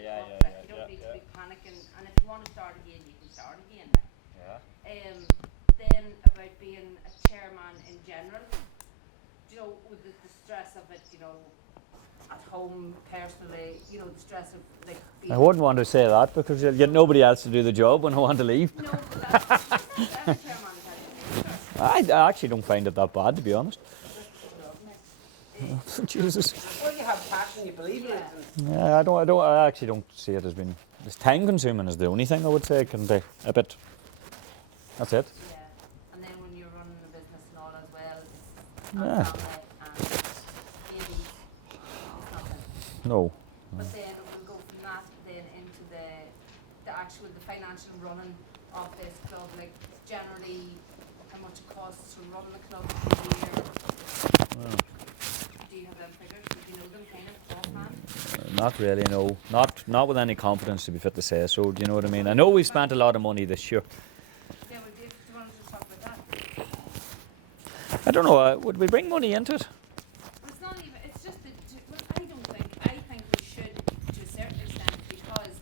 you don't need to be panicking, and if you want to start again, you can start again. Then about being a chairman in general, with the stress of it, at home, personally, the stress of like. I wouldn't want to say that because you'll get nobody else to do the job when I want to leave. No, but every chairman has I actually don't find it that bad, to be honest. Jesus. Well, you have passion, you believe in it. Yeah, I actually don't see it as being. It's time consuming is the only thing I would say it can be a bit. That's it. Yeah, and then when you're running a business and all as well, Yeah. family and babies, it's nothing. No. But then we'll go from that then into the financial running of this club, like generally how much it costs to run the club per year. Do you have them figures? Do you know them kind of offhand? Not really, no. Not with any confidence, to be fit to say. So, do you know what I mean? I know we've spent a lot of money this year. Yeah, well, do you want to just talk about that? I don't know. Would we bring money into it? It's not even, it's just that, I think we should to a certain extent because,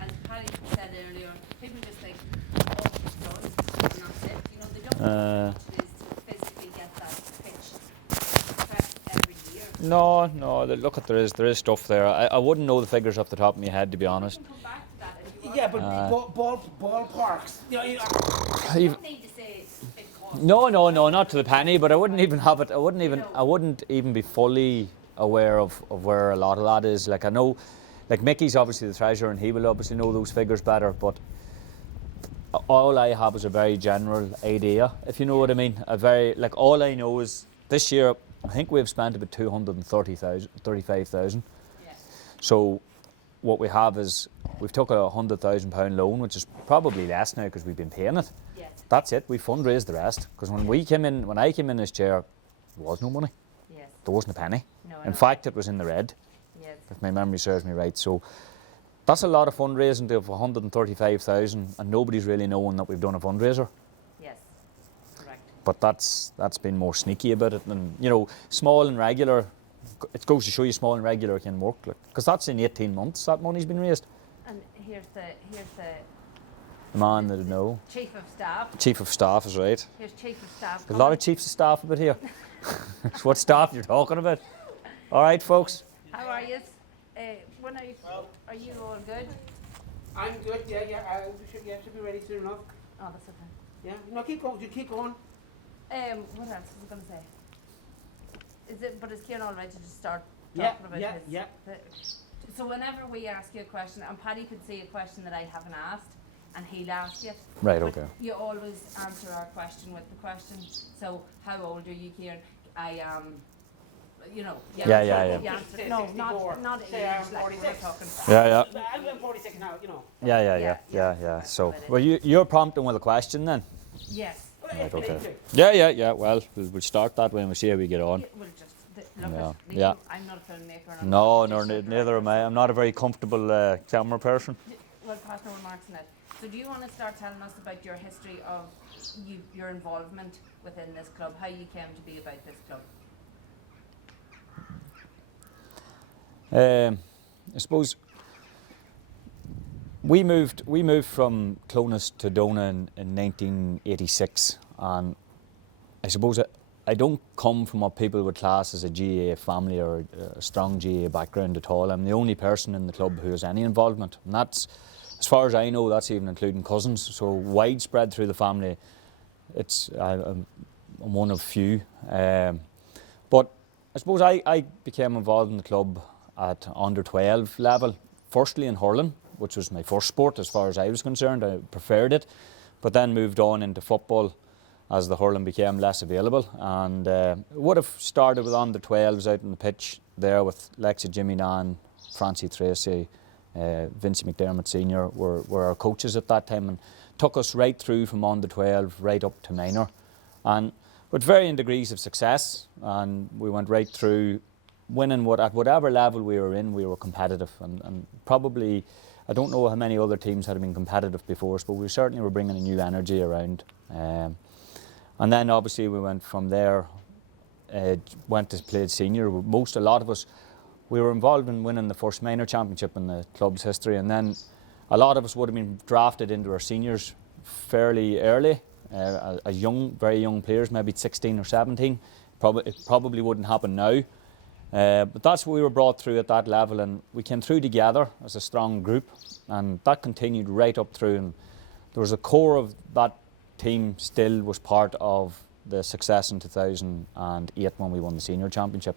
as Paddy said earlier, people just think, oh, it's done, and that's it. They don't know how much it is to physically get that pitch prepped every year. No. Look, there is stuff there. I wouldn't know the figures off the top of my head, to be honest. We can come back to that if you want. Yeah, but ballparks. You don't need to say it costs. No, not to the penny. But I wouldn't even have it. I wouldn't even be fully aware of where a lot of that is. Like I know, like Mickey's obviously the treasurer, and he will obviously know those figures better. But all I have is a very general idea, if you know what I mean. All I know is this year I think we've spent about 235,000. Yeah. So what we have is we've took a £100,000 loan, which is probably less now because we've been paying it. Yes. That's it. We fundraised the rest because when I came in this chair, there was no money. Yes. There wasn't a penny. No, I In know. fact, it was in the red, Yes. if my memory serves me right. So that's a lot of fundraising of 135,000, and nobody's really knowing that we've done a fundraiser. Yes. Correct. But that's been more sneaky about it, and small and regular. It goes to show you small and regular can work, because that's in 18 months that money's been raised. And here's the The man that know. chief of staff. Chief of staff is right. Here's chief of staff. There's a lot of chiefs of staff about here. It's what staff you're talking about. All right, folks. How are you? When are you? Are you all good? I'm good. Yeah. Should be ready soon enough. Oh, that's okay. Yeah. No, keep going. You keep going. What else was I going to say? But is Ciaran all right to just start Yeah, talking about yeah. So whenever we ask you a question, and Paddy could see a question that I haven't asked, and he'll ask you. Right, but okay. You always answer our question with the question. So, how old are you, Ciaran? I am. Yeah. You answer, no, not Say age. I'm Like we're 46. talking. Yeah. I'm 46 now. Yeah. Yeah. So, That's well, you're prompting with a question then. Yes. Right, okay. Yeah. Well, we'll start that way and we'll see how we get on. We'll just look Yeah. I'm not a filmmaker. And No, neither am I. I'm not a very comfortable camera person. Well, pass no remarks on it. So do you want to start telling us about your history of your involvement within this club, how you came to be about this club? I suppose we moved from Clonus to Dona in 1986, and I suppose I don't come from what people would class as a GAA family or a strong GAA background at all. I'm the only person in the club who has any involvement, and that's, as far as I know, that's even including cousins. So widespread through the family. I'm one of few. But I suppose I became involved in the club at under 12 level, firstly in hurling, which was my first sport as far as I was concerned. I preferred it, but then moved on into football as the hurling became less available, and would have started with under 12s out on the pitch there with Lexi, Jimmy Nan, Francie Tracy, Vincey McDermott Senior were our coaches at that time, and took us right through from under 12 right up to minor, and with varying degrees of success, and we went right through winning at whatever level we were in. We were competitive, and probably, I don't know how many other teams had been competitive before us, but we certainly were bringing a new energy around. And then obviously we went from there, went to play senior. A lot of us we were involved in winning the first minor championship in the club's history, and then a lot of us would have been drafted into our seniors fairly early, as young, very young players, maybe 16 or 17. It probably wouldn't happen now, but that's what we were brought through at that level, and we came through together as a strong group, and that continued right up through. And there was a core of that team still was part of the success in 2008 when we won the senior championship.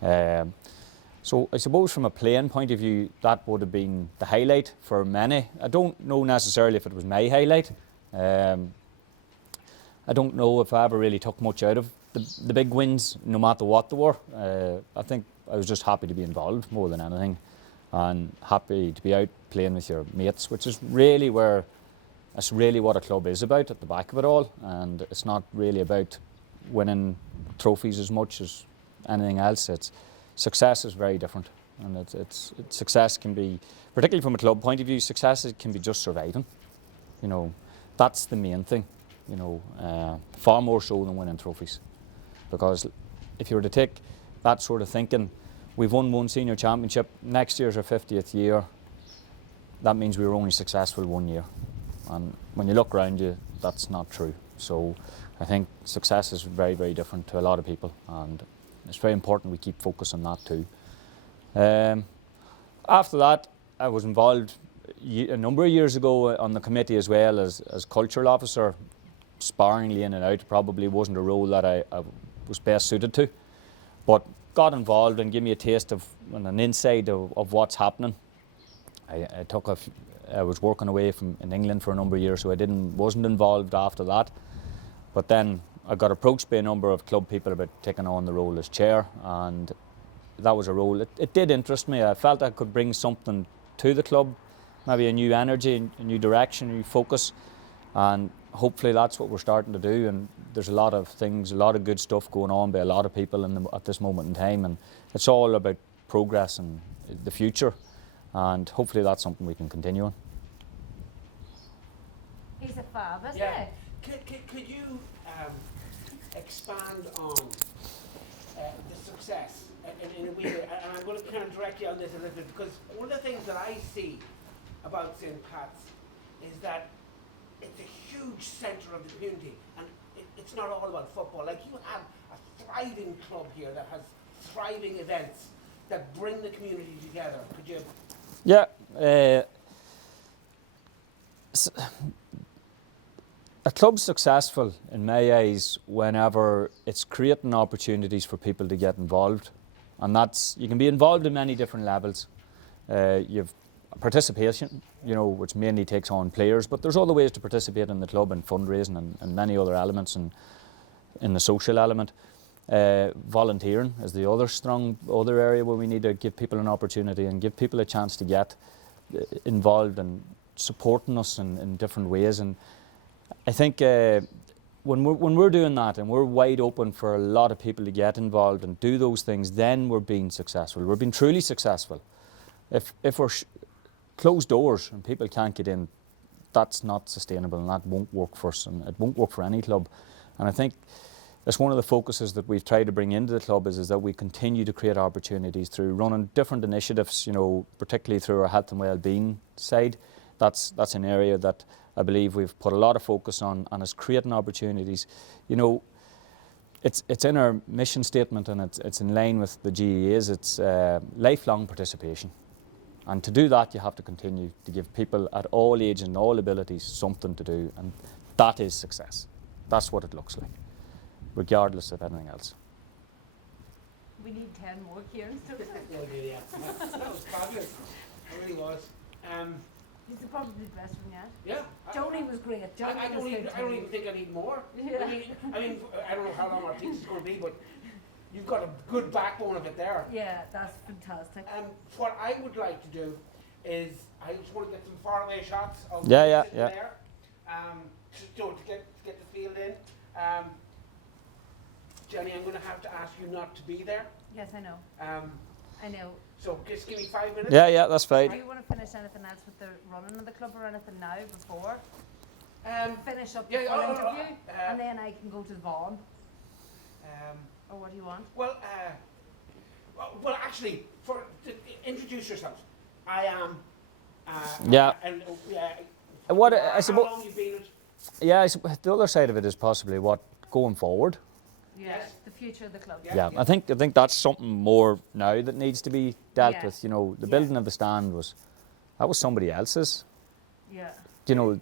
So I suppose from a playing point of view, that would have been the highlight for many. I don't know necessarily if it was my highlight. I don't know if I ever really took much out of the big wins, no matter what they were. I think I was just happy to be involved more than anything, and happy to be out playing with your mates, which is really where, that's really what a club is about at the back of it all. And it's not really about winning trophies as much as anything else. It's success is very different, and it's success can be, particularly from a club point of view, success can be just surviving. You know, that's the main thing. You know, far more so than winning trophies, because if you were to take that sort of thinking, we've won one senior championship. Next year's our 50th year. That means we were only successful 1 year, and when you look around you, that's not true. So I think success is very, very different to a lot of people, and it's very important we keep focus on that too. After that, I was involved a number of years ago on the committee as well as cultural officer, sparingly in and out. Probably wasn't a role that I was best suited to, but got involved and gave me a taste of and an insight of what's happening. I was working away in England for a number of years, so wasn't involved after that. But then I got approached by a number of club people about taking on the role as chair, and that was a role. It did interest me. I felt I could bring something to the club, maybe a new energy, a new direction, a new focus, and hopefully that's what we're starting to do. And there's a lot of things, a lot of good stuff going on by a lot of people at this moment in time, and it's all about progress and the future, and hopefully that's something we can continue on. He's a fab, isn't Yeah. he? Could you expand on the success in a wee bit? And I'm going to kind of direct you on this a little bit, because one of the things that I see about St. Pat's is that it's a huge centre of the community, and it's not all about football. Like, you have a thriving club here that has thriving events that bring the community together. Could you? Yeah. A club's successful, in my eyes, whenever it's creating opportunities for people to get involved. And you can be involved in many different levels. You've participation, which mainly takes on players, but there's other ways to participate in the club, and fundraising and many other elements, and in the social element. Volunteering is the other area where we need to give people an opportunity and give people a chance to get involved and supporting us in different ways. And I think when we're doing that, and we're wide open for a lot of people to get involved and do those things, then we're being successful. We're being truly successful. If we're closed doors and people can't get in, that's not sustainable, and that won't work for us, and it won't work for any club. And I think that's one of the focuses that we've tried to bring into the club is that we continue to create opportunities through running different initiatives, particularly through our health and well-being side. That's an area that I believe we've put a lot of focus on, and is creating opportunities. It's in our mission statement, and it's in line with the GEA's. It's lifelong participation. And to do that, you have to continue to give people at all ages and all abilities something to do, and that is success. That's what it looks like, regardless of anything else. We need 10 more Ciarans, don't we? Yeah. That was fabulous. It really was. He's probably the best one yet. Yeah. Joni was great. I don't even think I need more. Yeah. I mean, I don't know how long our piece is going to be, but you've got a good backbone of it there. Yeah, that's fantastic. What I would like to do is, I just want to get some faraway shots of Yeah. there. To get the field in. Jenny, I'm going to have to ask you not to be there. Yes, I know. I know. So just give me 5 minutes. Yeah, that's fine. Do you want to finish anything else with the running of the club or anything now before? Finish up the yeah, full interview, and then I can go to Vaughan. Or what do you want? Well, actually, introduce yourselves. I am. Yeah. And What I how suppose, long you've been at? yeah, the other side of it is possibly what going forward. Yeah, Yes. the future of the club. Yeah. Yeah, I think that's something more now that needs to be dealt Yeah. with. You know, the Yeah. building of the stand was somebody else's. Yeah. You know,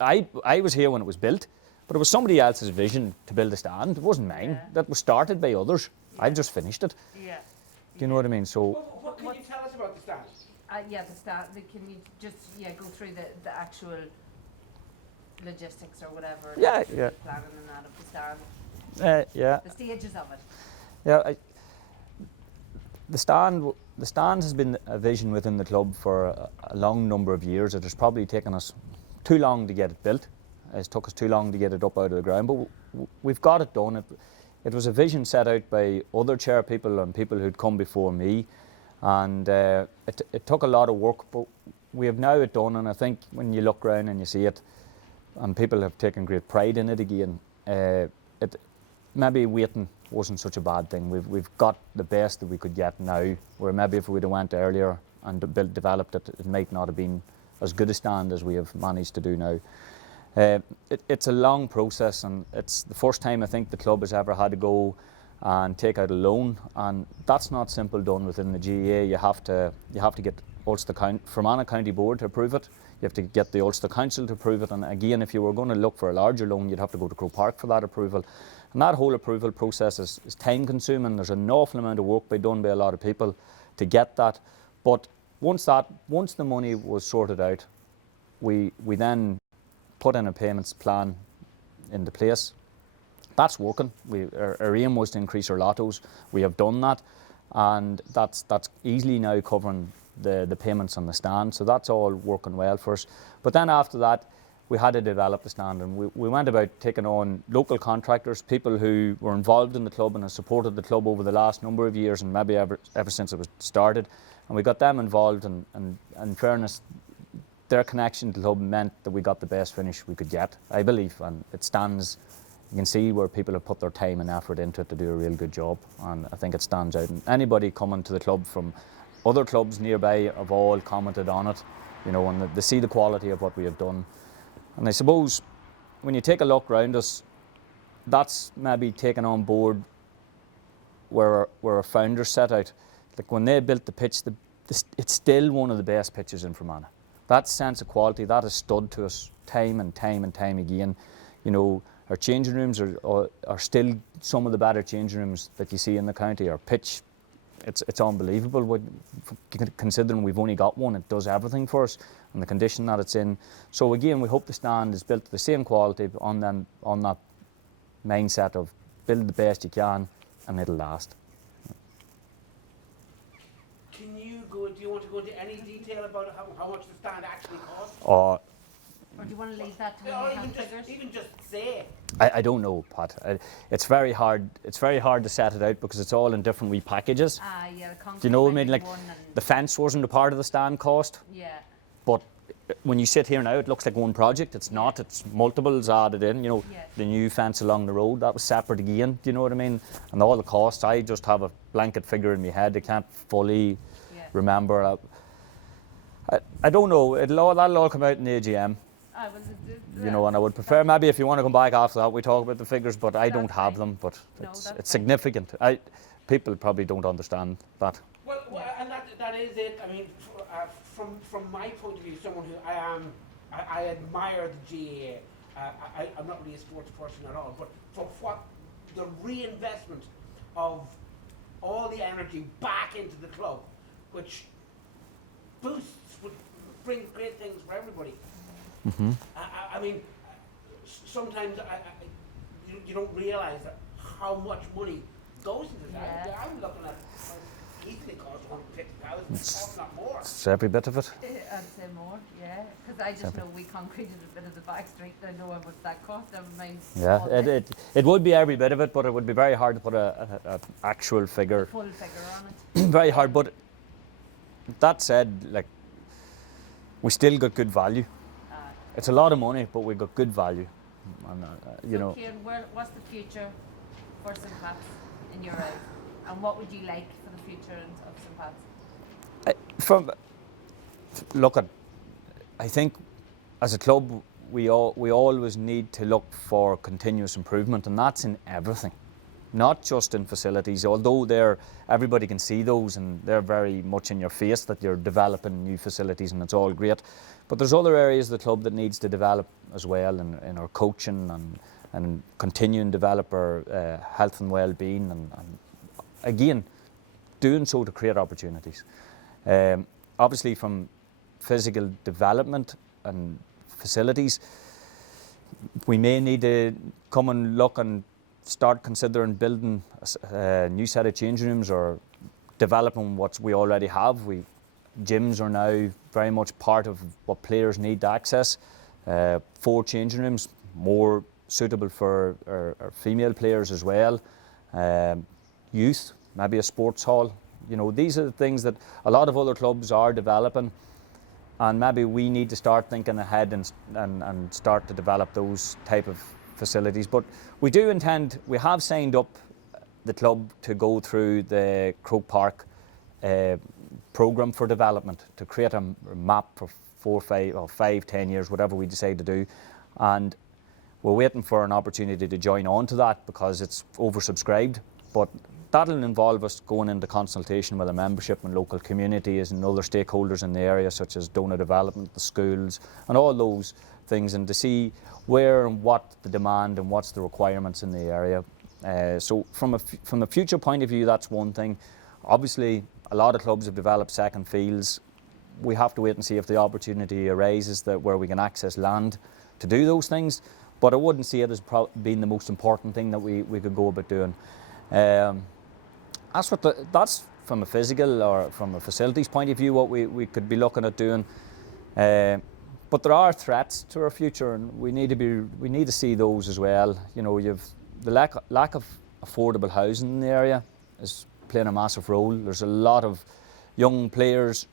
I was here when it was built, but it was somebody else's vision to build a stand. It wasn't mine. Yeah. That was started by others. I Yeah. just finished it. Yeah. Do you know what I mean? So What can you tell us about the stand? Yeah, the start. Can you just go through the actual logistics or whatever? Yeah, the yeah. Planning and that of the stand, yeah, the stages of it. yeah. The stand has been a vision within the club for a long number of years. It has probably taken us too long to get it built. It took us too long to get it up out of the ground, but we've got it done. It was a vision set out by other chair people and people who'd come before me, and it took a lot of work, but we have now it done. And I think when you look around and you see it, and people have taken great pride in it again, maybe waiting wasn't such a bad thing. We've got the best that we could get now, where maybe if we'd have went earlier and developed it, it might not have been as good a stand as we have managed to do now. It's a long process, and it's the first time I think the club has ever had to go and take out a loan, and that's not simple done within the GAA. You have to get Fermanagh County Board to approve it. You have to get the Ulster Council to approve it, and again, if you were going to look for a larger loan, you'd have to go to Croke Park for that approval. And that whole approval process is time consuming. There's an awful amount of work done by a lot of people to get that. But once the money was sorted out, we then put in a payments plan into place. That's working. Our aim was to increase our lottos. We have done that, and that's easily now covering the payments on the stand. So that's all working well for us. But then after that, we had to develop the stand, and we went about taking on local contractors, people who were involved in the club and have supported the club over the last number of years, and maybe ever since it was started. And we got them involved, and in fairness, their connection to the club meant that we got the best finish we could get, I believe. And it stands, you can see where people have put their time and effort into it to do a real good job, and I think it stands out. And anybody coming to the club from other clubs nearby have all commented on it, you know, and they see the quality of what we have done. And I suppose when you take a look around us, that's maybe taken on board where our founders set out. Like when they built the pitch, it's still one of the best pitches in Fermanagh. That sense of quality, that has stood to us time and time and time again. You know, our changing rooms are still some of the better changing rooms that you see in the county. Our pitch, it's unbelievable. Considering we've only got one, it does everything for us, and the condition that it's in. So again, we hope the stand is built to the same quality on that mindset of build the best you can, and it'll last. Do you want to go into any detail about how much the stand actually costs? Or do you want to leave that to Or when you have figures? even just say. I don't know, Pat. It's very hard. It's very hard to set it out because it's all in different wee packages. Yeah, the concrete. Do you know what I mean? might Like be one and the fence wasn't a part of the stand cost, yeah, but when you sit here now, it looks like one project. It's not. It's multiples added in. You know, Yeah. the new fence along the road, that was separate again. Do you know what I mean? And all the costs, I just have a blanket figure in my head. I can't fully remember. I don't know. That'll all come out in the AGM. You know, and I would prefer maybe if you want to come back after that, we talk about the figures, but I don't have them. But it's significant. People probably don't understand that. Well, and that is it. I mean, from my point of view, someone who I admire the GAA. I'm not really a sports person at all, but for what the reinvestment of all the energy back into the club, which would bring great things for everybody. Mm-hmm. I mean, sometimes you don't realise how much money goes into that. Yeah. I'm looking at easily cost 150,000, if not more. It's every bit of it. I'd say more, yeah. Because I just know we concreted a bit of the back street. I know how much that cost. Never mind. Yeah, it would be every bit of it, but it would be very hard to put an actual figure. Full figure on it. Very hard, but that said, like, we still got good value. It's a lot of money, but we got good value. And, you know. Ciaran, what's the future for St. Pat's in your eyes? And what would you like for the future of St. Pat's? From look at, I think as a club we always need to look for continuous improvement, and that's in everything, not just in facilities. Although everybody can see those and they're very much in your face that you're developing new facilities and it's all great. But there's other areas of the club that needs to develop as well in our coaching and continuing to develop our health and well-being and again doing so to create opportunities. Obviously from physical development and facilities, we may need to come and look and start considering building a new set of changing rooms or developing what we already have. Gyms are now very much part of what players need to access. 4 changing rooms, more suitable for our female players as well. Youth, maybe a sports hall. You know, these are the things that a lot of other clubs are developing, and maybe we need to start thinking ahead and start to develop those type of facilities. But we have signed up the club to go through the Croke Park programme for development, to create a map for 4, 5 or 5, 10 years, whatever we decide to do. And we're waiting for an opportunity to join on to that because it's oversubscribed. But that'll involve us going into consultation with the membership and local communities and other stakeholders in the area, such as donor development, the schools, and all those things, and to see where and what the demand and what's the requirements in the area. So from a future point of view, that's one thing. Obviously, a lot of clubs have developed second fields. We have to wait and see if the opportunity arises where we can access land to do those things. But I wouldn't see it as being the most important thing that we could go about doing. That's from a physical or from a facilities point of view what we could be looking at doing. But there are threats to our future, and we need to see those as well. You know, you've the lack of affordable housing in the area is playing a massive role. There's a lot of young players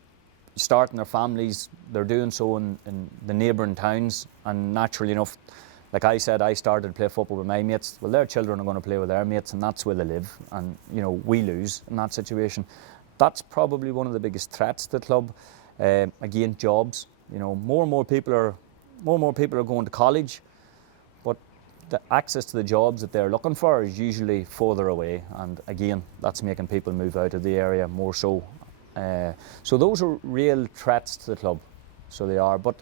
starting their families. They're doing so in the neighbouring towns, and naturally enough, like I said, I started to play football with my mates. Well, their children are going to play with their mates, and that's where they live. And you know, we lose in that situation. That's probably one of the biggest threats to the club. Again, jobs. You know, more and more people are going to college, but the access to the jobs that they're looking for is usually further away. And again, that's making people move out of the area more so. So those are real threats to the club. So they are, but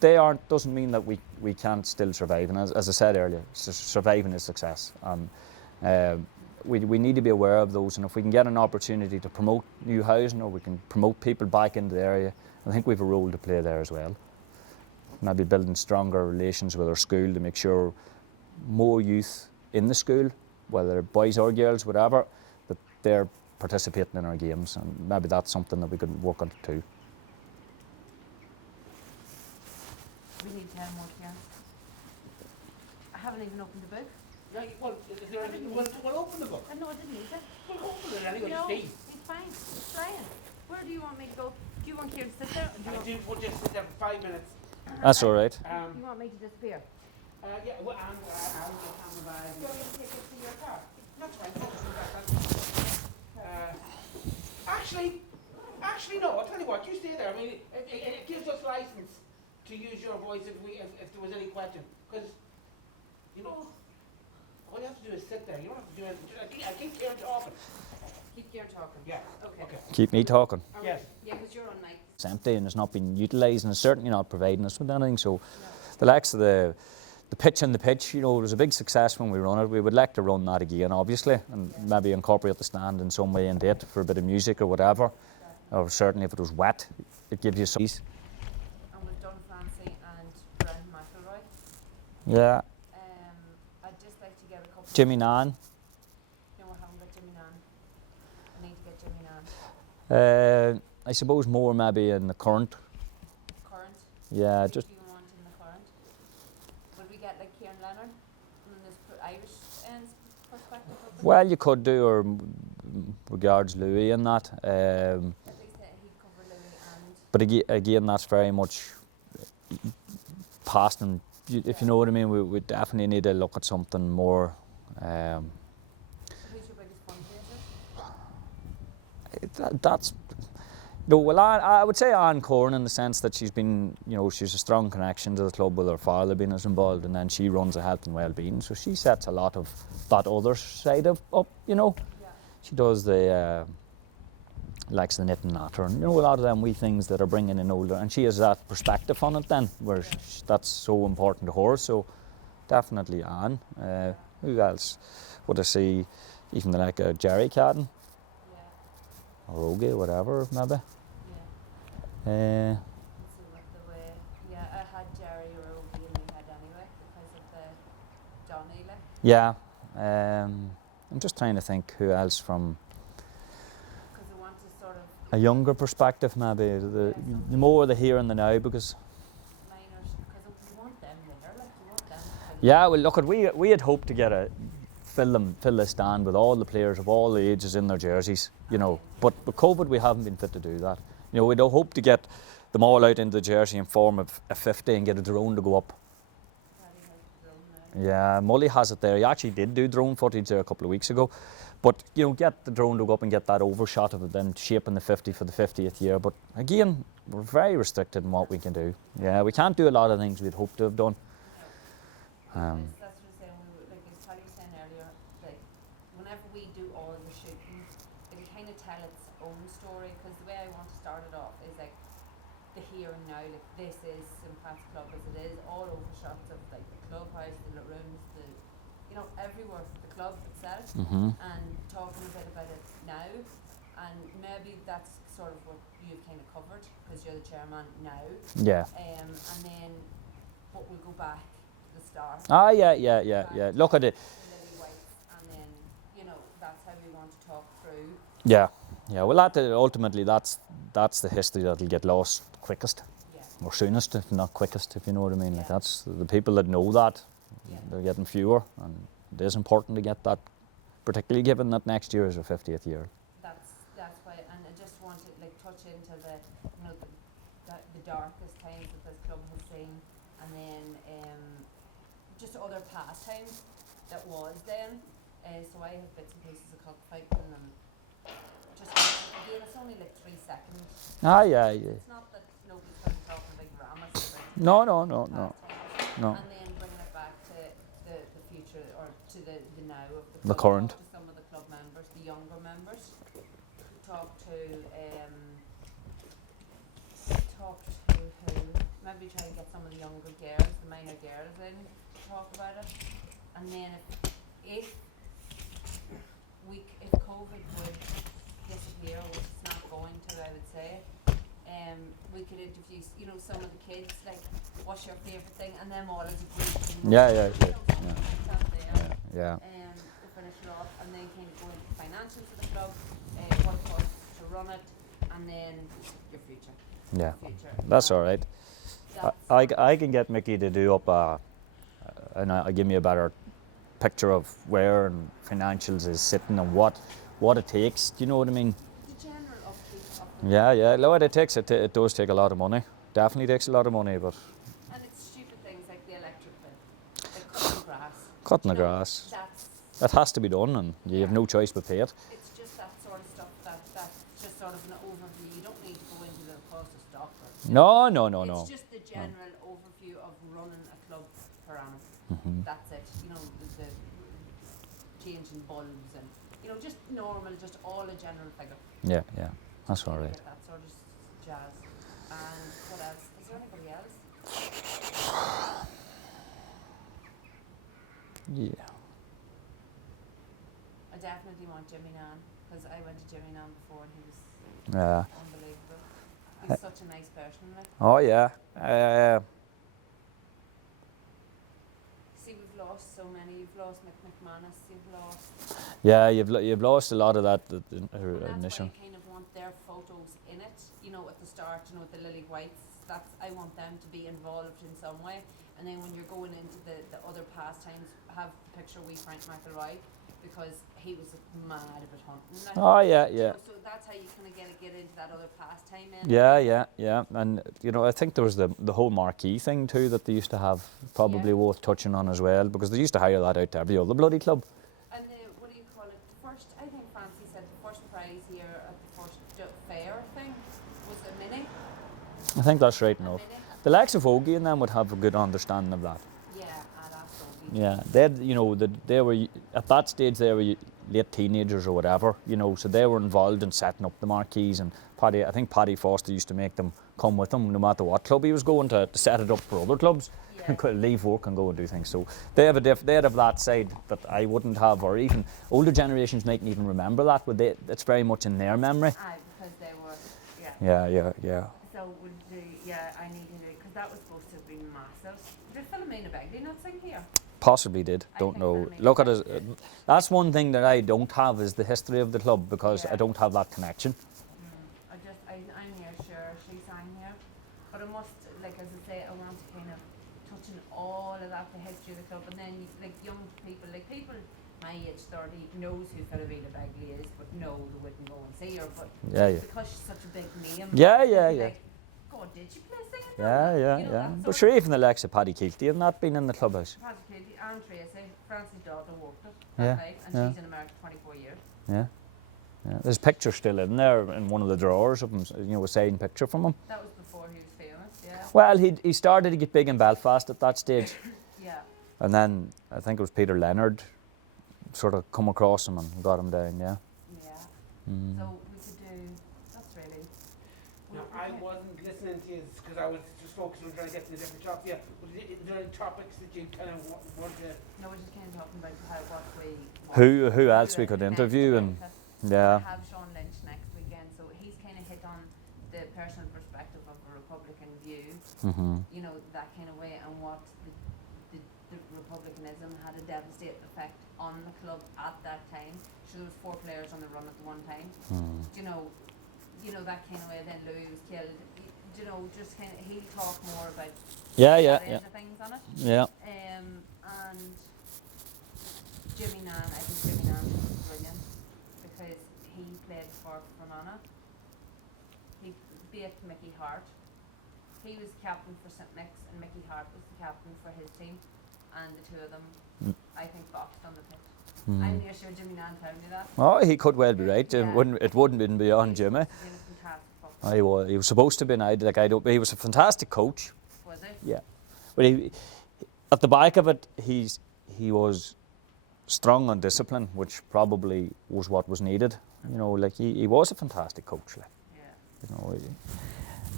they aren't. Doesn't mean that we can't still survive. And as I said earlier, surviving is success. We need to be aware of those. And if we can get an opportunity to promote new housing, or we can promote people back into the area, I think we have a role to play there as well. Maybe building stronger relations with our school to make sure more youth in the school, whether boys or girls, whatever, that they're participating in our games, and maybe that's something that we could work on too. We need to have more here. I haven't even opened the book. Right, well, is there anything? We'll open the book. No, I didn't need it. We'll open it anyway. No, See. it's fine. It's fine. Where do you want me to go? Do you want Kieran to sit there? We'll just sit there for 5 minutes. That's all right. You want me to disappear? Yeah, well, I'm going to have my bag. Do you want me to take it to your car? That's fine. Actually, no. I'll tell you what. You stay there. I mean, it gives us license to use your voice if there was any question. Because, you know, all you have to do is sit there. You don't have to do anything. I keep Kieran talking. Keep Kieran talking. Yeah. Okay. Keep me talking. Yes. Yeah, because you're on mic. It's empty and it's not being utilised, and it's certainly not providing us with anything. So the likes of the pitch and the pitch, you know, it was a big success when we run it. We would like to run that again, obviously, and maybe incorporate the stand in some way into it for a bit of music or whatever. Or certainly if it was wet, it gives you some ease. And we've done Fancy and Brendan McElroy. Yeah. I'd just like to get a couple. Jimmy Nan. No, I haven't got Jimmy Nan. I need to get Jimmy Nan. I suppose more maybe in the current. Current? Yeah, Who just do you want in the current? Would we get like Kieran Leonard from this Irish perspective? well, you could do, or regards Louis and that. At least he'd cover Louis and. But again, that's very much past, and if you know what I mean, we definitely need to look at something more. Who's your biggest fundraiser? That's No, well, I would say Anne Corn in the sense that she's been, she's a strong connection to the club with her father being as involved, and then she runs a health and well-being, so she sets a lot of that other side of up. Yeah. She does the likes the knitting natter, and a lot of them wee things that are bringing in older, and she has that perspective on it then, where that's so important to her. So definitely Anne. Who else would I see? Even like a Jerry Cadden Yeah. or Ogie, whatever maybe. Yeah. So with the way, I had Jerry or Ogie in my head anyway because of the Johnny. Like. Yeah. I'm just trying to think who else from Because I want to sort of. a younger perspective maybe. The more the here and the now, because. Minors, because you want them there, like you want them. Yeah, well, look, we had hoped to get fill the stand with all the players of all the ages in their jerseys, But with COVID, we haven't been fit to do that. We'd hope to get them all out into the jersey in form of a 50 and get a drone to go up. Yeah, Mully has it there. He actually did do drone footage there a couple of weeks ago. But, get the drone to go up and get that overshot of it, then shaping the 50 for the 50th year. But again, we're very restricted in what we can do. Yeah, we can't do a lot of things we'd hoped to have done. That's what I'm saying. Like as Paddy was saying earlier, like whenever we do all the shooting, it kind of tell its own story. Because the way I want to start it off is like the here and now. Like this is St. Pat's Club as it is. All overshots of like the clubhouse, the rooms, everywhere, the club itself, and talking a bit about it now. And maybe that's sort of what you've kind of covered because you're the chairman now. Yeah. And then, but we'll go back to the start. Yeah. Look at it. The lily whites, and then that's how we want to talk through. Yeah. Well, ultimately that's the history that'll get lost quickest, or soonest, if not quickest, if you know what I mean. Like that's the people that know that. They're getting fewer, and it is important to get that, particularly given that next year is our 50th year. That's why, and I just want to touch into the the darkest times that this club has seen, and then just other pastimes that was then. So I have bits and pieces of cockfighting, and just again, it's only 3 seconds. Yeah. It's not that nobody's going to be talking big dramas. No. And then bringing it back to the future, or to the now of the club. The current. Talk to some of the club members, the younger members. Talk to who? Maybe try and get some of the younger girls, the minor girls in, to talk about it. And then if COVID would disappear, which it's not going to, I would say, we could interview, some of the kids, like, what's your favourite thing, and them all as a group. Yeah. To finish it off, and then kind of go into financials of the club, what it costs to run it, and then your future. Yeah. That's all right. I can get Mickey to do up and give me a better picture of where and financials is sitting and what it takes. Do you know what I mean? The general upkeep of the Yeah. What it takes, it does take a lot of money. Definitely takes a lot of money, but. And it's stupid things like the electric bill, like cutting grass. Cutting the grass. That has to be done, and you have no choice but pay it. It's just that sort of stuff that's just sort of an overview. You don't need to go into the cost of stock. No. It's just the general overview of running a club per annum. That's it. The changing bulbs and just normal, just all a general figure. Yeah. That's all right. That sort of jazz. And what else? Is there anybody else? Yeah. I definitely want Jimmy Nan, because I went to Jimmy Nan before and he was unbelievable. He's such a nice person, like. Oh yeah. See, we've lost so many. You've lost McMahon, you've lost. Yeah, you've lost a lot of that And that's initial. why I kind of want their photos in it. At the start, with the lily whites. I want them to be involved in some way. And then when you're going into the other pastimes, have the picture with Frank McElroy, because he was mad about hunting. Like, Oh yeah. So that's how you kind of get into that other pastime. Yeah. And I think there was the whole marquee thing too that they used to have, probably worth touching on as well, because they used to hire that out to every other bloody club. And what do you call it? The first, I think Francie said the first prize here at the first fair thing Mini. I think that's right enough. Mini. The likes of Ogie and them would have a good understanding of that. Yeah, that's Ogie. Yeah, they were at that stage. They were late teenagers or whatever, so they were involved in setting up the marquees. And I think Paddy Foster used to make them come with him no matter what club he was going to set it up for other clubs. Yeah. Could leave work and go and do things. So they'd have that side that I wouldn't have, or even older generations mightn't even remember that. But it's very much in their memory. Aye, because they were, Yeah. So would I need to do, because that was supposed to have been massive. Did Philomena Begley not sing here? Possibly did. I Don't think know. Philomena Look at Begley it. did. That's one thing that I don't have is the history of the club because Yeah. I don't have that connection. I'm near sure she sang here. But I must, like as I say, I want to kind of touch on all of that, the history of the club. And then, like young people, like people my age 30 knows who Philomena Begley is, but no, they wouldn't go and see her. But Yeah. because she's such a big name. Yeah. Like, God, did she play singing? Yeah. But sure, even the likes of Paddy Keelty have not been in the clubhouse. Patrick Keelty and Tracy, Francis daughter worked it Yeah, that night, and yeah. she's in America 24 years. Yeah. There's a picture still in there in one of the drawers of him, a signed picture from him. That was before he was famous, yeah. Well, he started to get big in Belfast at that stage. Yeah. And then I think it was Peter Leonard sort of come across him and got him down, yeah. Yeah. Mm. So we could do, that's really. Now, I wasn't listening to you because I was just focused on trying to get to the different topics. Yeah, but is there any topics that you kind of want to? No, we're just kind of talking about what we. Who else we could interview and yeah. We have Sean Lynch next weekend, so he's kind of hit on the personal perspective of a Republican view, Mm-hmm. That kind of way, and what the Republicanism had a devastating effect on the club at that time. So there was 4 players on the run at the one time. Mm. That kind of way. Then Louis was killed. Just kind of he'll talk more about Yeah. that end of things on it. Yeah. And Jimmy Nan, I think Jimmy Nan was brilliant because he played for Fermanagh. He beat Mickey Hart. He was captain for St Nick's and Mickey Hart was the captain for his team, and the two of them, I think, boxed on the pitch. I'm near sure Jimmy Nan told me that. Oh, he could well be right. Yeah. It wouldn't have been beyond Jimmy. He was a fantastic footballer. He was supposed to be. He was a fantastic coach. Was he? Yeah, but at the back of it, he was strong on discipline, which probably was what was needed. He was a fantastic coach. Yeah.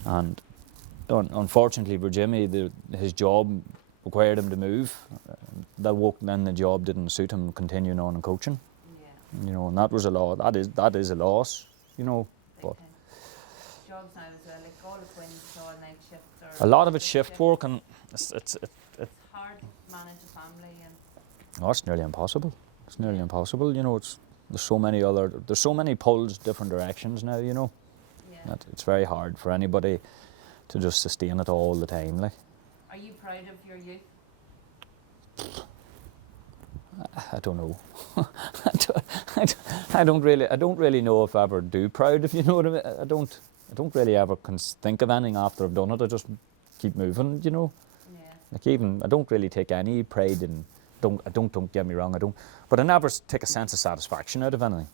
And unfortunately for Jimmy, his job required him to move. Then the job didn't suit him continuing on and coaching. Yeah. And that was a loss. That is a loss. But Jobs now as well, like all the twins, it's all night shifts. a lot of it's shift work, and it's hard to manage a family and. oh, it's nearly impossible. It's nearly impossible. There's so many pulls different directions now. Yeah. That it's very hard for anybody to just sustain it all the time. Are you proud of your youth? I don't know. I don't really know if I ever do proud. If you know what I mean. I don't really ever think of anything after I've done it. I just keep moving. Yeah. I don't really take any pride in. Don't get me wrong. I don't. But I never take a sense of satisfaction out of anything.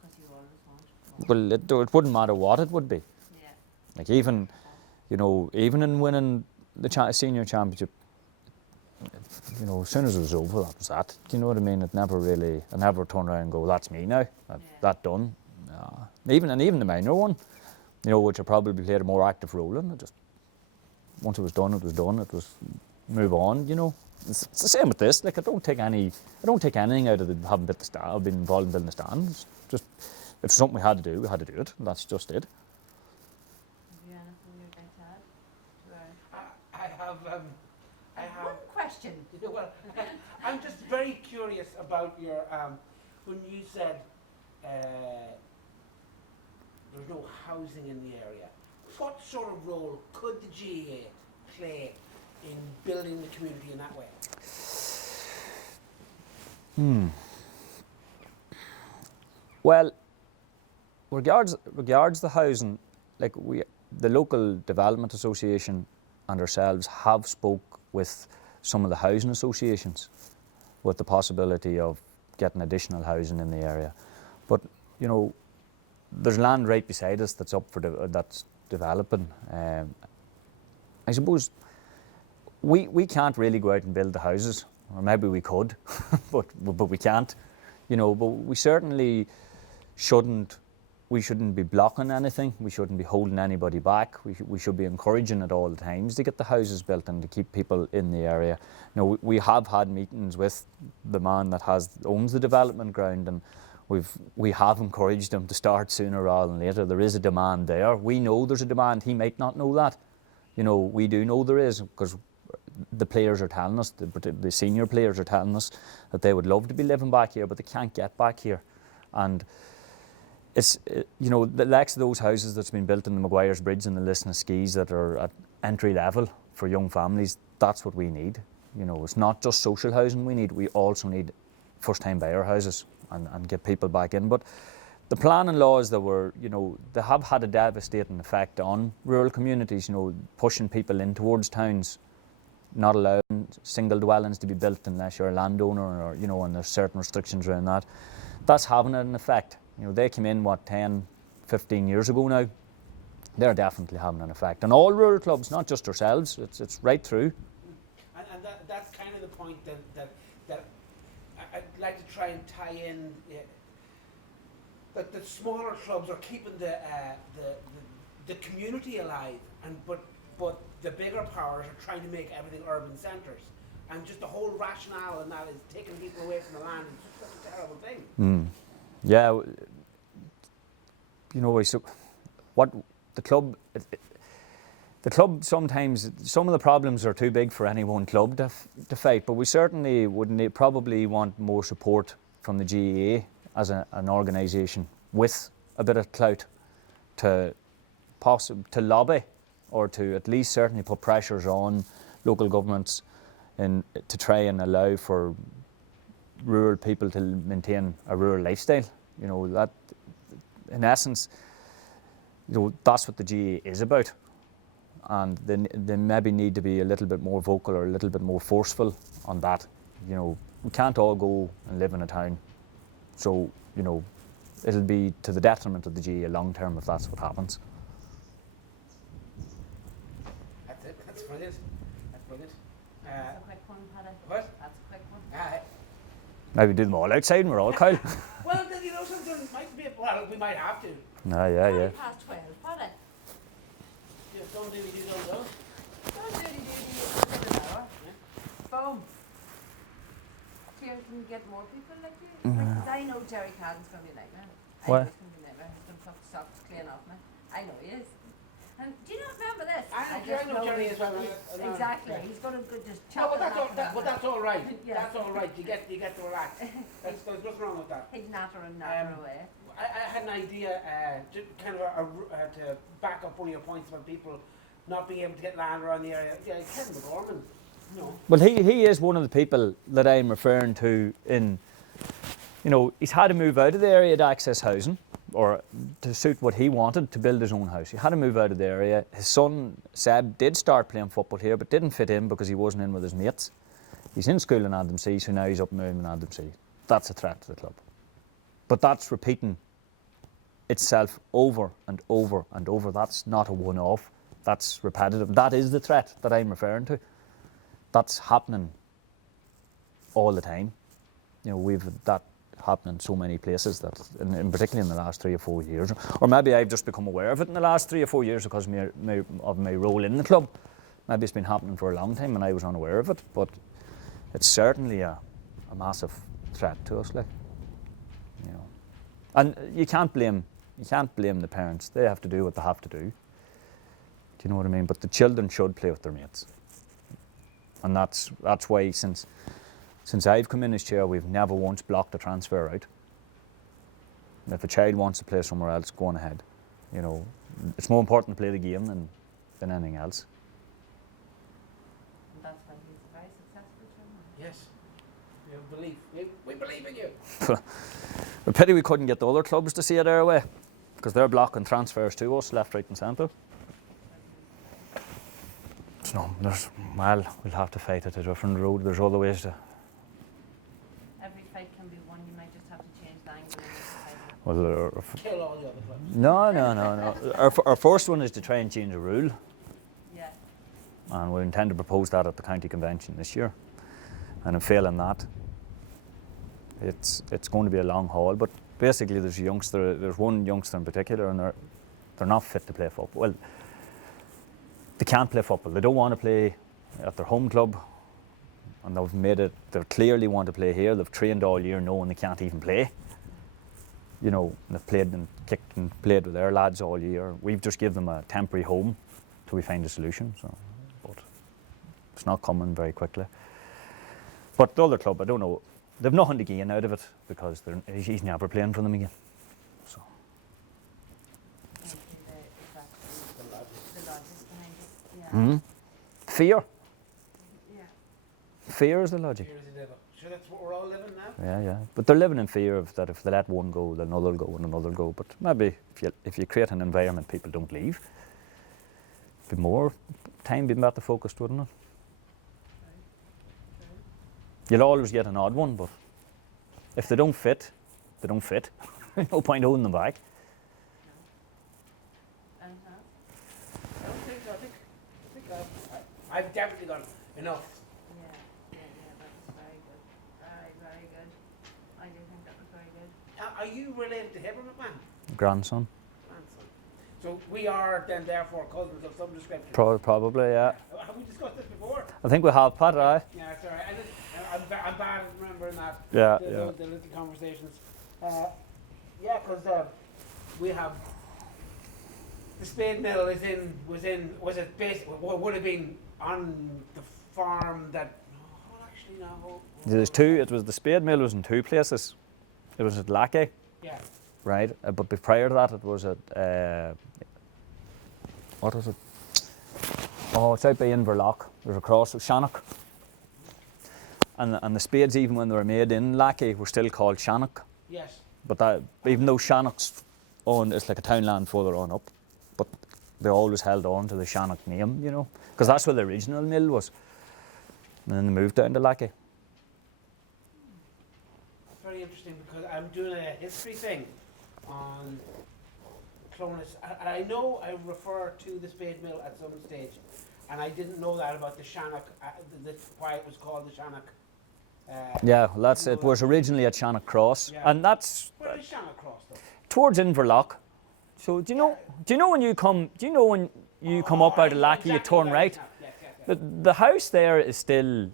Because you always want. Well, it wouldn't matter what it would be. Yeah. Even in winning the senior championship, as soon as it was over, that was that. Do you know what I mean? I never turn around and go, that's me now. That done. Even the minor one, which I probably played a more active role in. Once it was done, it was done. It was move on. It's the same with this. I don't take anything out of having been involved in building the stand. It's just if it's something we had to do it. And that's just it. Have you anything you'd like to add? I have One question. Well, I'm just very curious about your when you said there's no housing in the area. What sort of role could the GAA play in building the community in that way? Well, regards the housing, the local development association and ourselves have spoke with some of the housing associations with the possibility of getting additional housing in the area. But there's land right beside us that's up for that's developing. I suppose we can't really go out and build the houses, or maybe we could, but we can't, you know. But we certainly shouldn't. We shouldn't be blocking anything. We shouldn't be holding anybody back. We should be encouraging at all the times to get the houses built and to keep people in the area. You know, we have had meetings with the man that owns the development ground, and we have encouraged him to start sooner rather than later. There is a demand there. We know there's a demand. He might not know that. You know, we do know there is, because the players are telling us, the senior players are telling us that they would love to be living back here, but they can't get back here. And it's, you know, the likes of those houses that's been built in the Maguire's Bridge and the Lisna Skis that are at entry level for young families, that's what we need. You know, it's not just social housing we need, we also need first-time buyer houses and get people back in. But the planning laws that were, you know, they have had a devastating effect on rural communities, you know, pushing people in towards towns, not allowing single dwellings to be built unless you're a landowner, or, you know, and there's certain restrictions around that. That's having an effect. You know, they came in, 10, 15 years ago now. They're definitely having an effect. And all rural clubs, not just ourselves, it's right through. And that's kind of the point that I'd like to try and tie in, that the smaller clubs are keeping the community alive, but the bigger powers are trying to make everything urban centres. And just the whole rationale in that is taking people away from the land is just such a terrible thing. Yeah, you know, so what the club sometimes, some of the problems are too big for any one club to fight, but we certainly would probably want more support from the GAA as an organisation with a bit of clout to lobby, or to at least certainly put pressures on local governments to try and allow for rural people to maintain a rural lifestyle. You know, that in essence, you know, that's what the GAA is about. And they maybe need to be a little bit more vocal or a little bit more forceful on that. You know, we can't all go and live in a town. So, you know, it'll be to the detriment of the GAA long term if that's what happens. That's it. That's brilliant. That's brilliant. That's a quick one, Paddy. What? That's a quick one. Maybe do them all outside and we're all Kyle. Well, you know, something might be. Well, we might have to. Yeah. Past 12, Paddy. Just don't do what you don't do. Don't do an hour. Boom. Here can you get more people like you? Because I know Jerry Cadden's going to be a nightmare. I What? know he's going to be a nightmare. He's going to pluck socks clean off me. I know he is. And do you not remember this? I know Jerry as well. Exactly. Yeah. He's going to just No, chop but the that's all. knacker off That's all right. Yes. That's all right. You get to relax. There's nothing wrong with that. He's natter away. I had an idea, to back up one of your points about people not being able to get land around the area. Yeah, Kevin McGorman. No. Well, he is one of the people that I'm referring to in, you know, he's had to move out of the area to access housing, or to suit what he wanted to build his own house. He had to move out of the area. His son, Seb, did start playing football here, but didn't fit in because he wasn't in with his mates. He's in school in Adamsea, so now he's up moving in Adamsea. That's a threat to the club. But that's repeating itself over and over and over. That's not a one-off. That's repetitive. That is the threat that I'm referring to. That's happening all the time. You know, we've that happening in so many places, that, in particularly in the last 3 or 4 years. Or maybe I've just become aware of it in the last 3 or 4 years because of my role in the club. Maybe it's been happening for a long time and I was unaware of it. But it's certainly a massive threat to us, like. You know, and you can't blame the parents. They have to do what they have to do. Do you know what I mean? But the children should play with their mates, and that's why since I've come in as chair, we've never once blocked a transfer out. If a child wants to play somewhere else, go on ahead. You know, it's more important to play the game than anything else. And that's why he's a very successful chairman. Yes. We believe in you. A pity we couldn't get the other clubs to see it our way, because they're blocking transfers to us, left, right and centre. So, we'll have to fight it a different road. There's other ways to... Every fight can be won. You might just have to change the angle. Well, kill all the other clubs. no. Our first one is to try and change a rule, Yeah. and we intend to propose that at the county convention this year. And in failing that, it's going to be a long haul. But basically, there's one youngster in particular, and they're not fit to play football. Well, they can't play football. They don't want to play at their home club, and they've made it. They clearly want to play here. They've trained all year, knowing they can't even play. You know, they've played and kicked and played with their lads all year. We've just given them a temporary home till we find a solution. So, but it's not coming very quickly. But the other club, I don't know. They've nothing to gain out of it because he's never playing for them again. So. The logic behind it. Yeah. Hmm? Fear. Yeah. Fear is the logic. Here is the devil. Sure, that's what we're all living now. Yeah. But they're living in fear of that if they let one go, then another will go and another will go. But maybe if you create an environment people don't leave, be more time being better focused, wouldn't it? You'll always get an odd one, but if they don't fit, they don't fit. No point holding them back. I think I've definitely got enough. Yeah, that was very good. Very good. I do think that was very good. Are you related to Ciaran McMahon? Grandson. Grandson. So we are then therefore cousins of some description. Probably, yeah. Have we discussed this before? I think we have, Pat, aye. Yeah, it's alright. I'm bad at remembering that. Yeah, the little conversations. Because we have the spade mill would have been on the farm that. Oh, actually no. There's two. It was the spade mill was in two places. It was at Lackey, Yeah. right? But prior to that, it was at what was it? Oh, it's out by Inverloch. There's a cross of Shannock. And the spades, even when they were made in Lackey, were still called Shannock. Yes. But that, even though Shannock's it's like a townland further on up, but they always held on to the Shannock name, you know, because that's where the original mill was. And then they moved down to Lackey. Very interesting because I'm doing a history thing on Clonus. And I know I refer to the spade mill at some stage, and I didn't know that about the Shannock, why it was called the Shannock. Yeah, well, that's it. Was originally at Shannock Cross, Yeah. and that's Where is Shannock Cross though? towards Inverloch. So do you know when you come up out of Lackey, you turn right. Yes. The house there is still.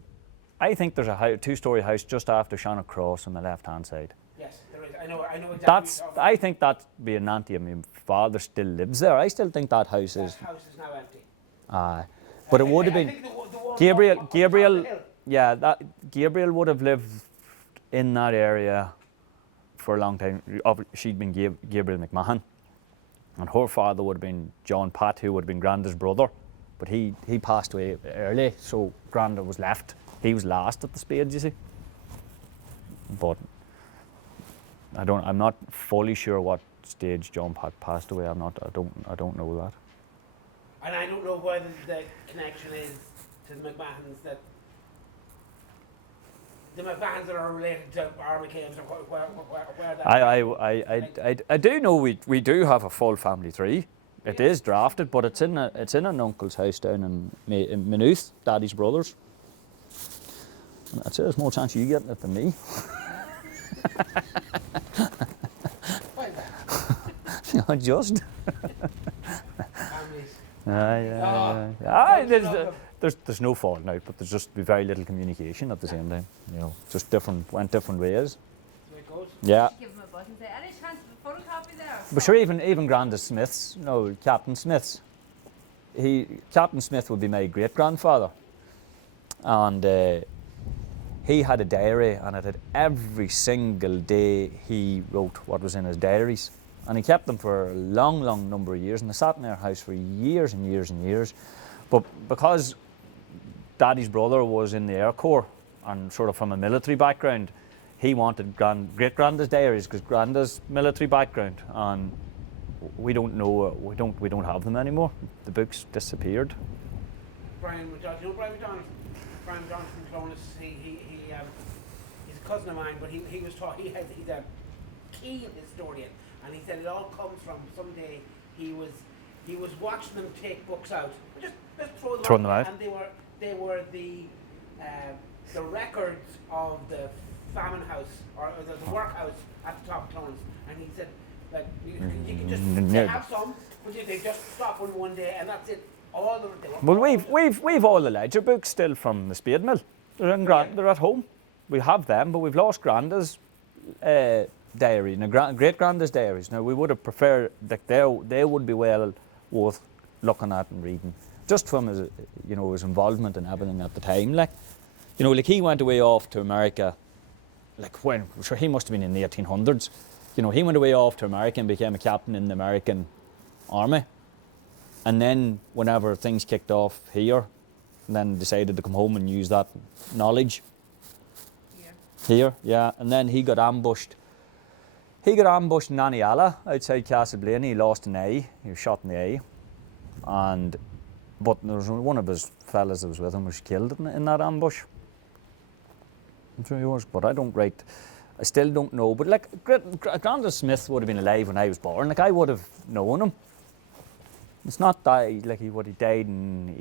I think there's a two-story house just after Shannock Cross on the left-hand side. Yes, there is. I know exactly. That's. what you're talking I think that'd be an auntie. I mean, father still lives there. I still think that house about. is. That house is now empty. Aye, but it would have I been. think the one Gabriel. up on top of the hill. Yeah, that Gabriel would have lived in that area for a long time. She'd been Gabriel McMahon, and her father would have been John Pat, who would have been Granda's brother, but he passed away early, so Granda was left. He was last at the spades, you see. But I'm not fully sure what stage John Pat passed away. I don't know that. And I don't know whether the connection is to the McMahons that. The McMahons that are related to our McCabe's or where that. I do know we do have a full family tree. It is drafted, but it's in an uncle's house down in Maynooth, Daddy's brothers. And I'd say there's more chance of you getting it than me. Why that? Not just. Families. There's no falling out, but there's just very little communication at the same time. You know, just went different ways. So it goes. Yeah. Give him a button and say, any chance of a photocopy there? But sure, even Granda Smith's, Captain Smith's. Captain Smith would be my great grandfather, and he had a diary, and it had every single day he wrote what was in his diaries, and he kept them for a long number of years, and they sat in their house for years and years and years. But because Daddy's brother was in the Air Corps and sort of from a military background, he wanted great Granda's diaries because Granda's military background, and we don't know, we don't have them anymore. The books disappeared. Brian McDonald, you know Brian McDonald? Brian McDonald from Clonus, he's a cousin of mine, but he was taught, he's a keen historian, and he said it all comes from someday he was watching them take books out, just throw them out, and they were the records of the famine house or the workhouse at the top of Clones, and he said that you can just have some, but they just stop one day, and that's it. All the well, we've all the ledger books still from the Spade Mill. They're at home. We have them, but we've lost Granda's diary and great Granda's diaries. Now we would have preferred that they would be well worth looking at and reading, just from his his involvement and everything at the time. Like he went away off to America. Like when he must have been in the 1800s. He went away off to America and became a captain in the American Army. And then whenever things kicked off here, then decided to come home and use that knowledge. Here, yeah. And then he got ambushed. He got ambushed in Aniala outside Castleblaine. He lost an eye. He was shot in the eye. But there was one of his fellas that was with him was killed in that ambush. I'm sure he was, but I still don't know. But like Granda Smith would have been alive when I was born. Like I would have known him. It's not that he died in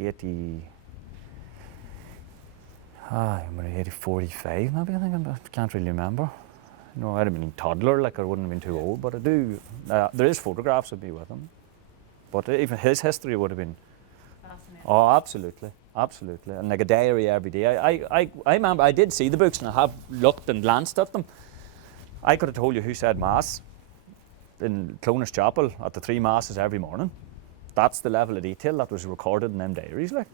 45 maybe, I think. I can't really remember. I'd have been a toddler, I wouldn't have been too old, but I do. There is photographs of me with him. But even his history would have been. Fascinating. Oh, absolutely. Absolutely. And like a diary every day. I remember I did see the books and I have looked and glanced at them. I could have told you who said Mass in Clonus Chapel at the 3 Masses every morning. That's the level of detail that was recorded in them diaries. Amazing, isn't it?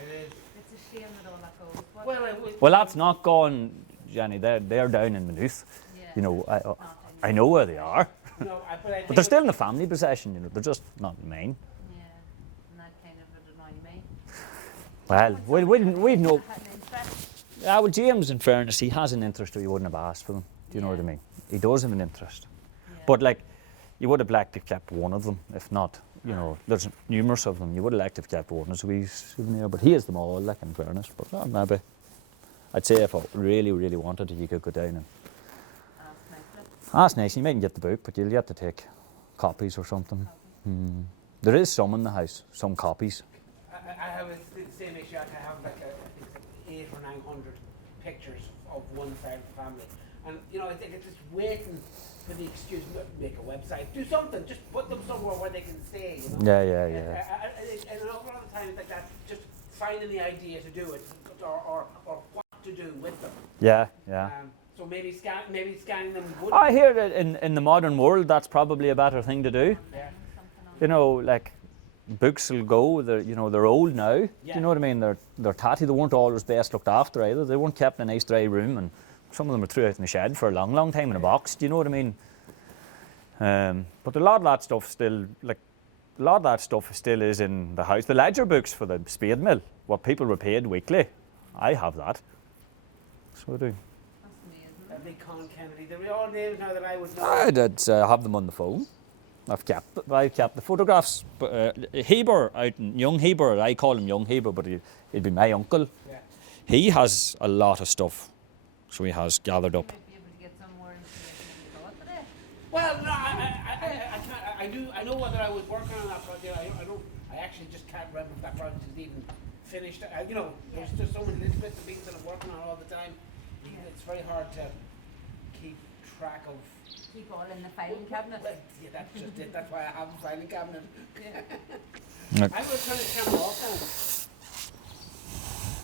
It is. It's a shame that all that goes. Well, that's not gone, Jenny. They're down in Maynooth. Yeah, I know where they are. No, But they're still in the family possession, They're just not mine. Yeah, and that kind of would annoy me. Well, we'd know. Had an interest. Yeah, well, James, in fairness, he has an interest or he wouldn't have asked for them. Do you know what I mean? He does have an interest. Yeah. But you would have liked to have kept one of them, if not, there's numerous of them. You would have liked to have kept one as a wee souvenir, but he has them all, in fairness. But maybe, I'd say if I really, really wanted it, you could go down and ask nicely. You mightn't get the book, but you'll get to take copies or something. There is some in the house, some copies. I have the same issue. I have I think 800 or 900 pictures of one side of the family, and I think it's just waiting for the excuse to make a website, do something, just put them somewhere where they can stay. Yeah. And a lot of times like that, just finding the idea to do it, or what to do with them. Yeah. So maybe scanning them would. I hear that in the modern world, that's probably a better thing to do. Yeah. Books will go. They're old now. Yeah. Do you know what I mean? They're tatty. They weren't always best looked after either. They weren't kept in a nice dry room, and some of them were threw out in the shed for a long, long time in a box. Do you know what I mean? But a lot of that stuff still is in the house. The ledger books for the Spade Mill, what people were paid weekly, I have that. So I do. That's amazing. That'd be Con Kennedy. They're all names now that I would know. I'd have them on the phone. I've kept the photographs. But Heber, young Heber, I call him young Heber, but he'd be my uncle. Yeah. He has a lot of stuff, so he has gathered up. You might be able to get some more information than you thought today. Well, no, I can't. I know whether I was working on that project. I actually just can't remember if that project is even finished. There's just so many little bits and pieces that I'm working on all the time. It's very hard to keep track of. Keep all in the filing cabinet. Well, yeah, that's just it. That's why I have a filing cabinet. Yeah. Look. I'm going to turn the camera off.